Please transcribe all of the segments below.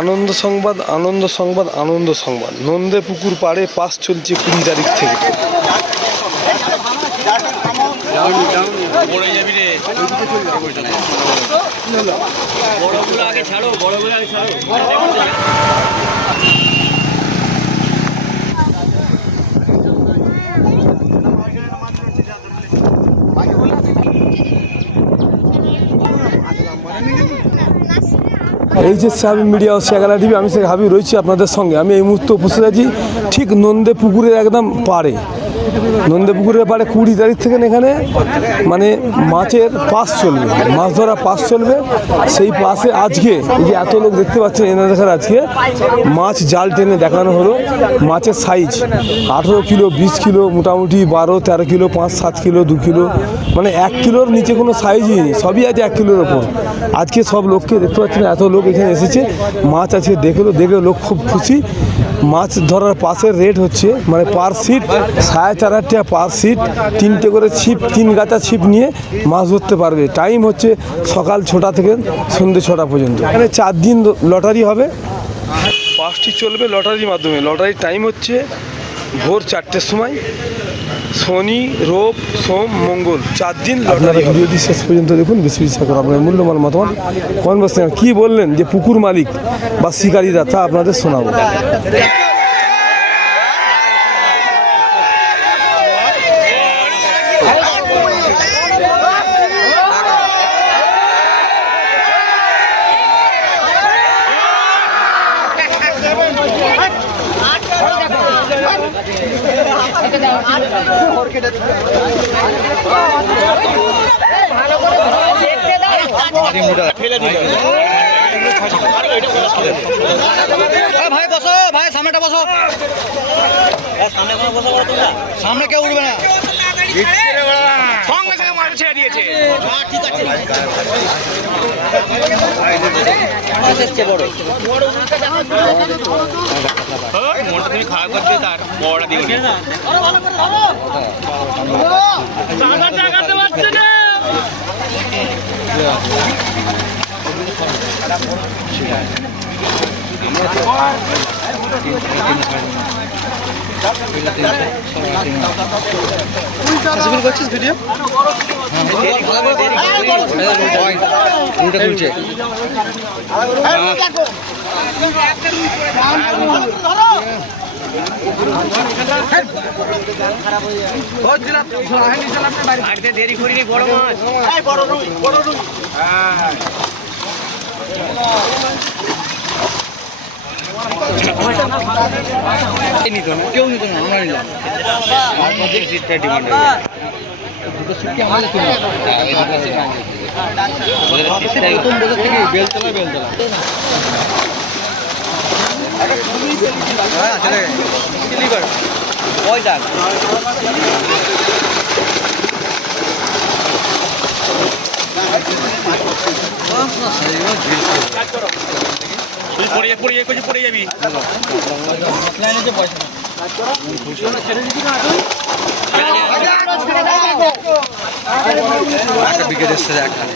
আনন্দ সংবাদ, আনন্দ সংবাদ, আনন্দ সংবাদ। নন্দে পুকুর পাড়ে পাস চলছে 20 তারিখ থেকে। এই যে সাবি মিডিয়া ও শেখালা টিভি, আমি শেখ হাবিব রয়েছি আপনাদের সঙ্গে। আমি এই মুহূর্তে উপস্থিত আছি ঠিক নন্দে পুকুরের একদম পাড়ে। নন্দে পুকুরের পাড়ে 20 তারিখ থেকে এখানে মানে মাছের পাস চলবে, মাছ ধরা পাস চলবে। সেই পাশে আজকে এই যে এত লোক দেখতে পাচ্ছেন, এনে দেখার আজকে মাছ জাল টেনে দেখানো হলো। মাছের সাইজ 18 কিলো, 20 কিলো, মোটামুটি 12-13 কিলো, 5-7 কিলো, 2 কিলো, মানে 1 কিলোর নিচে কোনো সাইজই নেই, সবই আছে 1 কিলোর ওপর। আজকে সব লোককে দেখতে পাচ্ছেন, এত লোক এখানে এসেছে মাছ আজকে দেখে লোক খুব খুশি। মাছ ধরার পাশের রেট হচ্ছে মানে পার সিট 4.5 টাকা পার সিট, 3টে করে ছিপ, 3 গাছা ছিপ নিয়ে মাছ ধরতে পারবে। টাইম হচ্ছে সকাল 6টা থেকে সন্ধ্যে 6টা পর্যন্ত। এখানে 4 দিন লটারি হবে, পাসটি চলবে লটারির মাধ্যমে। লটারির টাইম হচ্ছে ভোর 4টের সময়, শনি, রোব, সোম, মঙ্গল, 4 দিন লটারি। ভিডিওটি শেষ পর্যন্ত দেখুন, বেশি করে আপনার মূল্যবান মতামত কমেন্ট বক্সে কী বললেন যে পুকুর মালিক বা শিকারীরা, তা আপনাদের শোনাবো। ভাই বসো, ভাই সামনেটা বসো, সামনে কেউ উঠবে না। সঙ্গে সঙ্গে মাছ ছেড়ে দিয়েছে। ঠিক আছে, মনটা তুমি খারাপ করছে, তার বড়টা দিয়ে করছিস ভিডিও দেরি করিনি। বড় মাছ, বড় রুই। কেউ নিত না, আমরা নিলাম। ডিমান্ড দুটো সিটকে আমাদের প্রথম বছর থেকে বেলতলা পড়ে যাবি। বিকেট এসছে একখানে।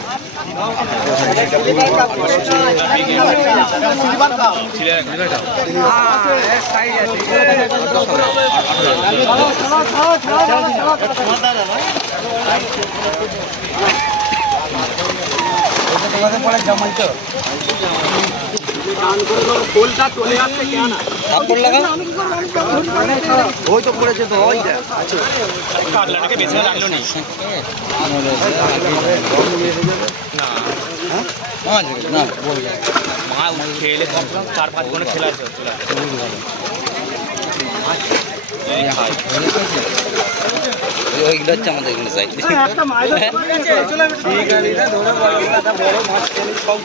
তোমাদের পরে জমাই তো ওই তো পড়েছে তো, ওই কাতলাটাকে বেশি লাগলো নি না খেলে 4-5 ঘন্টা খেলা আছে। ওইগুলো হচ্ছে আমাদের এগুলো চাই। বড় মাছ সব